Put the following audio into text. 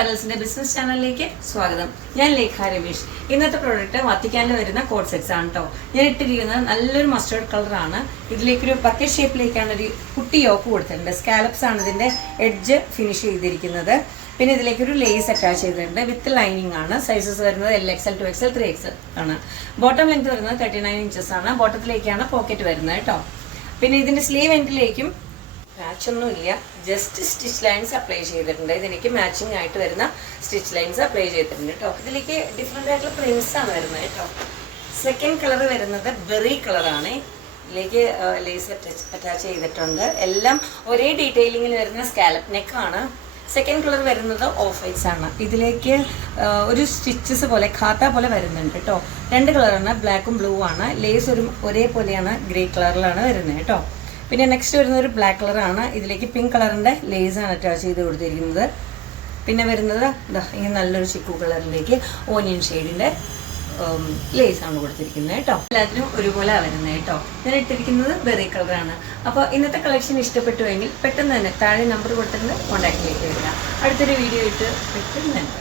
അപ്പാരൽസിന്റെ business ചാനലിലേക്ക് സ്വാഗതം. ഞാൻ ലേഖ രവീഷ്. ഇന്നത്തെ പ്രോഡക്റ്റ് വത്തിക്കാനിൽ വരുന്ന കോഡ് സെറ്റ്സ് ആണ് കേട്ടോ. ഞാൻ ഇട്ടിരിക്കുന്നത് നല്ലൊരു മസ്റ്റേർഡ് കളറാണ്. ഇതിലേക്കൊരു ബക്കറ്റ് ഷേപ്പിലേക്കാണ് ഒരു കുട്ടി യോക്ക് കൊടുത്തിട്ടുണ്ട്. സ്കാലപ്സ് ആണ് ഇതിന്റെ എഡ്ജ് ഫിനിഷ് ചെയ്തിരിക്കുന്നത്. പിന്നെ ഇതിലേക്കൊരു ലേസ് അറ്റാച്ച് ചെയ്തിട്ടുണ്ട്. വിത്ത് ലൈനിങ് ആണ്. സൈസസ് വരുന്നത് LXL, 2XL, 3XL ആണ്. ബോട്ടം ലെങ്ത് വരുന്നത് 39 ഇഞ്ചസ് ആണ്. ബോട്ടത്തിലേക്കാണ് പോക്കറ്റ് വരുന്നത് കേട്ടോ. പിന്നെ ഇതിന്റെ സ്ലീവ് എൻഡിലേക്കും മാച്ചൊന്നുമില്ല, ജസ്റ്റ് സ്റ്റിച്ച് ലൈൻസ് അപ്ലൈ ചെയ്തിട്ടുണ്ട്. ഇതിലേക്ക് മാച്ചിങ് ആയിട്ട് വരുന്ന സ്റ്റിച്ച് ലൈൻസ് അപ്ലൈ ചെയ്തിട്ടുണ്ട് കേട്ടോ. ഇതിലേക്ക് ഡിഫറെൻ്റ് ആയിട്ടുള്ള പ്രിന്റ്സ് ആണ് വരുന്നത് കേട്ടോ. സെക്കൻഡ് കളർ വരുന്നത് ബെറി കളറാണ്. ഇതിലേക്ക് ലേസ് അറ്റാച്ച് ചെയ്തിട്ടുണ്ട്. എല്ലാം ഒരേ ഡീറ്റെയിലിങ്ങിൽ വരുന്ന സ്കാലപ്പ് നെക്കാണ്. സെക്കൻഡ് കളർ വരുന്നത് ഓഫ് വൈറ്റ്സ് ആണ്. ഇതിലേക്ക് ഒരു സ്റ്റിച്ചസ് പോലെ ഖാത്ത പോലെ വരുന്നുണ്ട് കേട്ടോ. രണ്ട് കളറാണ്, ബ്ലാക്കും ബ്ലൂ ആണ്. ലേസ് ഒരേപോലെയാണ്, ഗ്രേ കളറിലാണ് വരുന്നത് കേട്ടോ. പിന്നെ നെക്സ്റ്റ് വരുന്നത് ഒരു ബ്ലാക്ക് കളറാണ്. ഇതിലേക്ക് പിങ്ക് കളറിൻ്റെ ലേസാണ് അറ്റാച്ച് ചെയ്ത് കൊടുത്തിരിക്കുന്നത്. പിന്നെ വരുന്നത് ഈ നല്ലൊരു ചിക്കു കളറിലേക്ക് ഓനിയൻ ഷെയ്ഡിൻ്റെ ലേസാണ് കൊടുത്തിരിക്കുന്നത് കേട്ടോ. എല്ലാത്തിനും ഒരുപോലെ വരുന്നത് കേട്ടോ. ഞാൻ ഇട്ടിരിക്കുന്നത് ബെറി കളറാണ്. അപ്പോൾ ഇന്നത്തെ കളക്ഷൻ ഇഷ്ടപ്പെട്ടുവെങ്കിൽ പെട്ടെന്ന് തന്നെ താഴെ നമ്പർ കൊടുത്തിട്ട് കോൺടാക്റ്റിലേക്ക് വരിക. അടുത്തൊരു വീഡിയോ ഇട്ട് പെട്ടെന്ന് തന്നെ